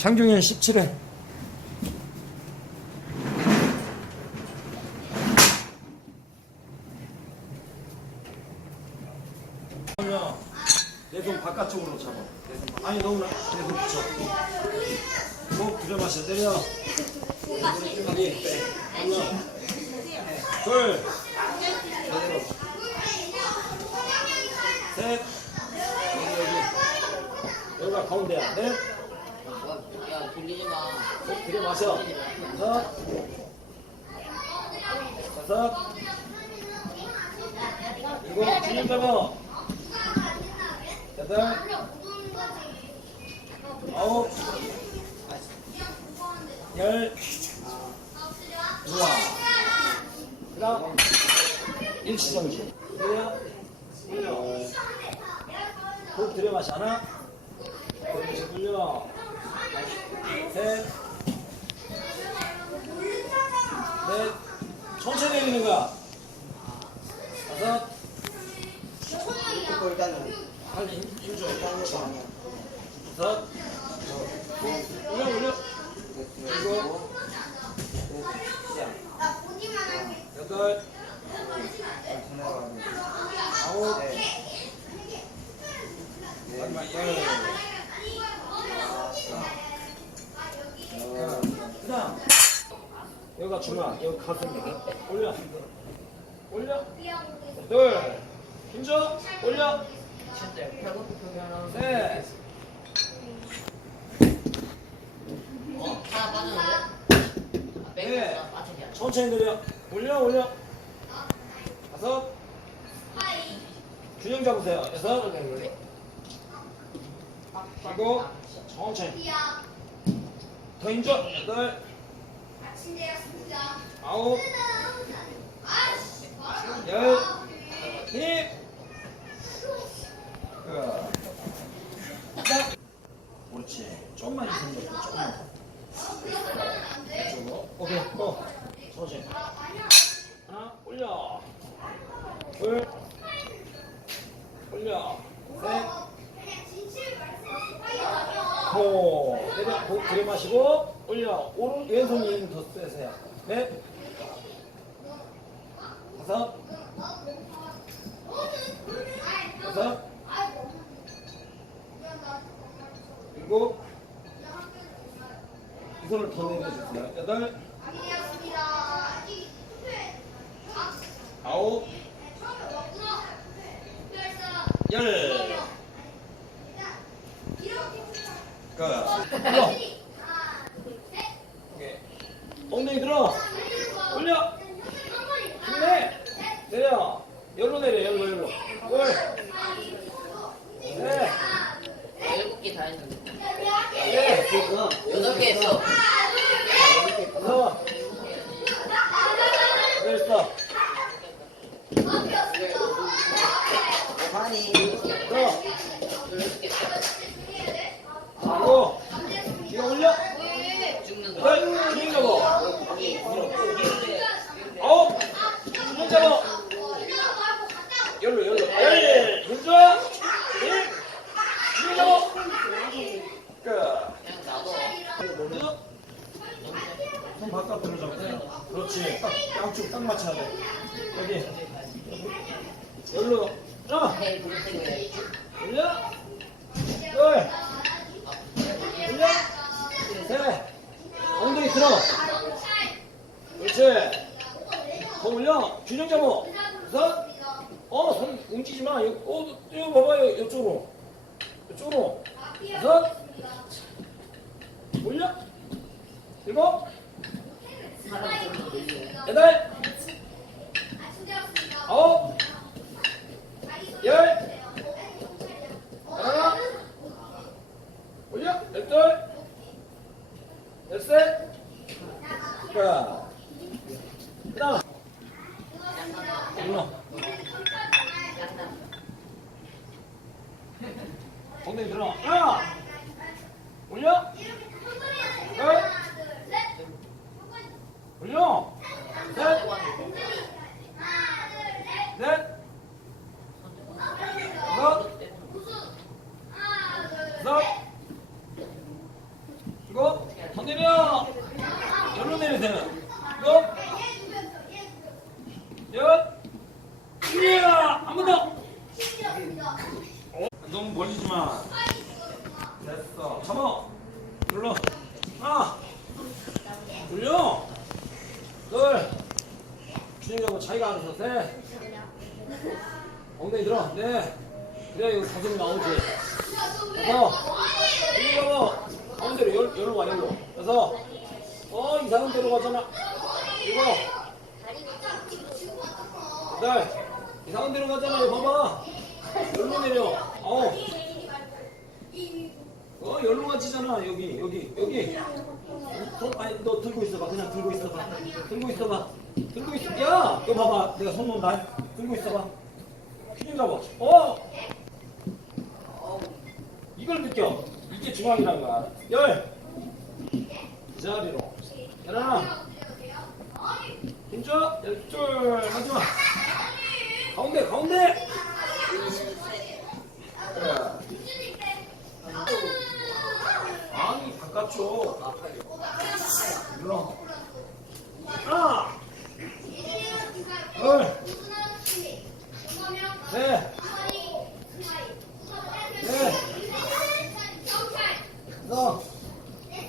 장중현 17회. 내손 바깥쪽으로 잡아. 아니 너무 내손 붙여. 목 부려 마셔 때려. 여기. 하나. 둘. 제대로. 셋. 여기 여기. 여기가 가운데야. 넷. 부려 마셔. 다섯. 다섯. 일곱. 균형 잡아. 여덟. 아홉. 열. 우와. 그 다음. 일시정지. 그래야. 호 들여 마시 하나. 그렇지, 돌려. 셋. 넷. 천천히 내리는 거야. 다섯. 그거 일단은 빨리 힘, 힘 줘. 일단은 거 아니야. 다섯. 올려, 올려. 그리고 여덟. 아홉. 마지막 열. 그 다음. 중요한, 여기 가슴이야. 올려. 올려. 둘. 힘줘. 올려. 셋. 어? 아, 네. 천천히 내려. 올려, 올려. 다섯. 균형 잡으세요. 여섯. 그리고 천천히. 더 힘줘. 여덟. 아홉. 열. 힘. 옳지. 조금만 힘 줘. 조금만. 이쪽으로. 오케이. 어. 천천히. 하나. 올려. 둘. 올려. 셋. 호. 내려. 호 들여 마시고 올려. 오른 왼손이 힘더 세세요. 넷. 다섯. 여섯. 일곱. 이 손을 더 내려주세요. 여덟. 아홉. 열. 끝. 엉덩이 들어. 올려. 힘내. 내려. 열로 내려. 열로 열로. 둘. 셋. 일곱 개 다 했는데. 넷. 여덟 개 했어. 됐어. 반이 들어. 여덟 개 했어. 하고. 이거 올려. 죽는 거. 여덟. 균형 잡아. 아홉. 균형 잡아. 열로 열로. 열. 힘 좋아. 일. 균형 잡아. 끝. 그냥 놔둬. 먼저 손 바깥으로 잡으세요. 그렇지. 딱 양쪽 딱 맞춰야 돼. 여기. 열로. 자. 해. 올려. 둘. 올려. 셋. 엉덩이 들어. 그렇지. 더 올려. 균형 잡아. 여섯. 어, 손 움직이지 마. 어, 이거 봐봐요. 이쪽으로. 이쪽으로. 여섯. 올려. 일곱. 여덟. 아홉. 열. 하나. 올려. 열둘. 열셋. 자. 그 다음. 올라. 엉덩이 들어. 하나. 올려. 둘. 올려. 셋. 넷. 다섯. 여섯. 일곱. 한 번 더. 어? 너무 벌리지 마. 됐어. 잡아. 눌러. 하나. 돌려. 둘. 주인하고 차이가 알아서 셋. 엉덩이 들어. 네. 그래 이거 가슴이 나오지. 여섯. 일곱. 열로 와 열로. 여섯. 어 이상한 데로 가잖아. 일곱. 여덟. 이상한 데로 가잖아. 이거 봐봐. 열로 내려. 아홉. 어 열로 가지잖아 여기 여기 여기. 손 아니 너 들고 있어봐 그냥 들고 있어봐 들고 있어봐 들고 있어 야 이거 봐봐 내가 손 놓는다 들고 있어봐 퀴즈 잡아 어 이걸 느껴 이게 중앙이란 거야 열 자리로. 열하나 힘줘. 열둘 마지막 가운데 가운데. 그래 아니 바깥쪽. 눌러 하나 둘 셋, 넷, 다섯,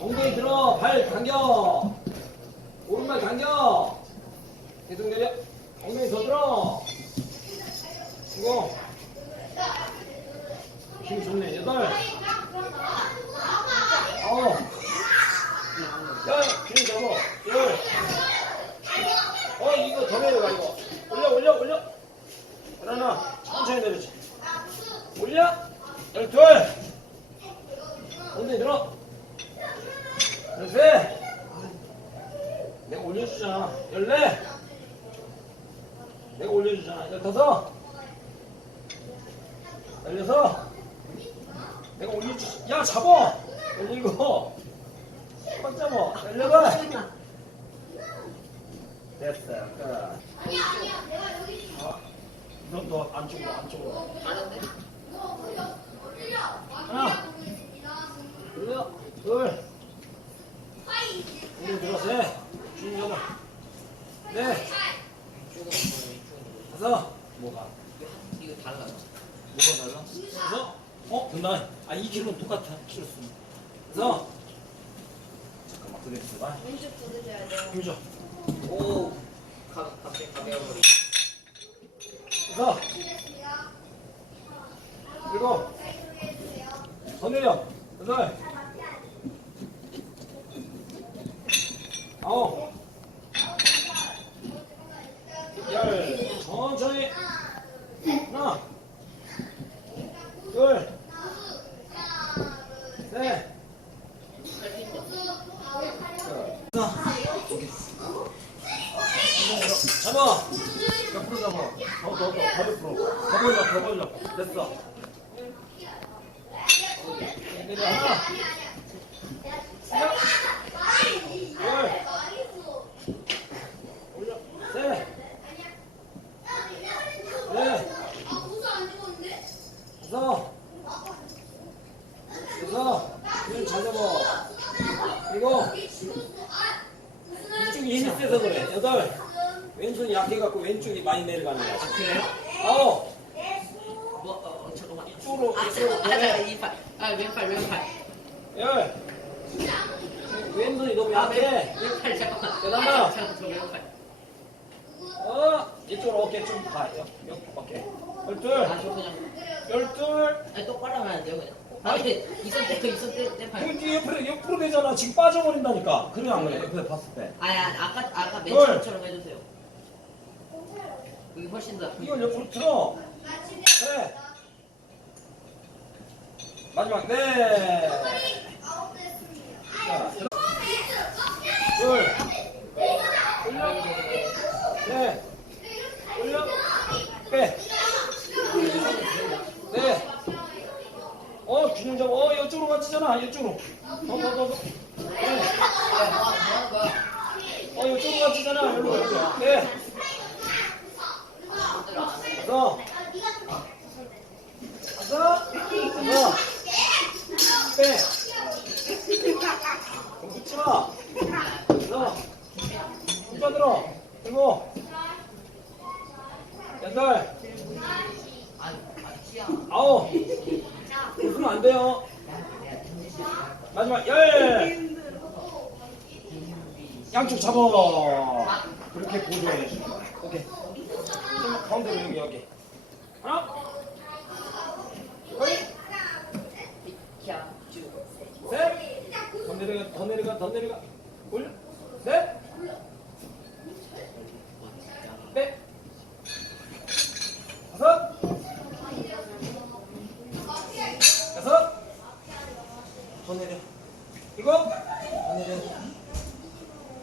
엉덩이 들어, 발 당겨, 오른발 당겨, 계속 내려, 엉덩이 더 들어, 이거, 힘 좋네, 여덟, 아홉, 야, 힘 잡아, 열, 어, 이거 더 내려가, 이거, 올려, 올려, 올려, 하나, 천천히 내려지, 올려, 열둘, 엉덩이 들어, 열셋, 내가 올려주잖아, 열네, 내가 올려주잖아, 열다섯, 열여섯, 내가 올려주지, 야, 잡아, 열일곱, 꽉 잡아, 열여덟, 됐어, 끝. 아, 너, 너 안쪽으로, 안쪽으로. 다른데? 하나, 둘, 둘, 우리 들어, 셋, 중, 여덟, 넷, 다섯, 뭐가? 이거 달라. 뭐가 달라? 그래서, 어? 된다. 아, 2kg는 똑같아. 키로 쓰면. 그래서, 잠깐만, 그래, 있어봐. 왼쪽 부드려야 돼요. 힘줘. 오. 가, 갑자기 가벼워버리. 그래서, 일곱, 더 내려, 여덟, 아홉, 열, 천천히, 하나, 둘, 셋, 잡아. 옆으로 잡아. 더, 더, 더, 더 옆으로. 더 벌려, 더 벌려. 됐어. 내려, 하나. 둘. 올려. 셋. 넷. 다섯. 여섯. 이잘 잡아. 그리고 이쪽이 힘이 세서 그래. 여덟. 왼손이 약해갖고 왼쪽이 많이 내려가는 거야. 그래요? 아홉. 뭐, 어, 어, 잠깐만. 이쪽으로, 아, 이쪽으로. 아, 잠깐, 이팔. 아, 왼팔, 왼팔. 열. 왼손이 너무 아, 약해. 왼, 왼팔, 잠깐만. 대단하다. 아, 잠깐만, 저 왼팔. 어, 이쪽으로 어깨 좀 가. 옆, 옆 어깨. 아, 열둘. 저 그냥. 열둘. 아니, 똑바로 하면 안 돼요, 그냥. 아, 이게, 이손 떼, 그 이손 떼, 떼 팔. 여기 옆으로, 옆으로 되잖아. 지금 빠져버린다니까. 그래, 안 그래? 옆에 봤을 때. 아니, 아니, 아까, 아까 맨 둘. 처음처럼 해주세요. 그게 훨씬 더. 이걸 옆으로 틀어. 네. 마지막, 네. 자, 들어. 둘. 올려. 네. 올려. 빼. 네. 어, 균형 잡아. 어, 이쪽으로 맞추잖아. 이쪽으로. 더, 더, 더, 더. 네. 어, 이쪽으로 맞추잖아. 여기로, 여기로. 네. 더. 가서. 더. 빼. 좀 붙지 마. 더. 힘 빠들어. 그리고. 여덟. 아홉. 웃으면 안 돼요. 마지막 열. 양쪽 잡아. 그렇게 보조해. 오케이. 좀 가운데로 여기 여기. 하나. 둘. 셋. 더 내려가 더 내려가 더 내려가. 올려. 셋. 넷. 다섯. 여섯. 더 내려. 일곱. 더 내려.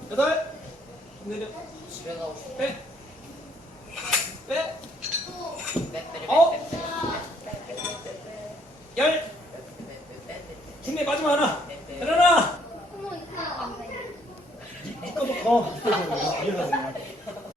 여덟. 더 내려. 집에 가고 싶어. 빼. 빼. 빼빼빼. 어? 열. 준비 마지막 하나. 하나. 이거 더. 이거 더.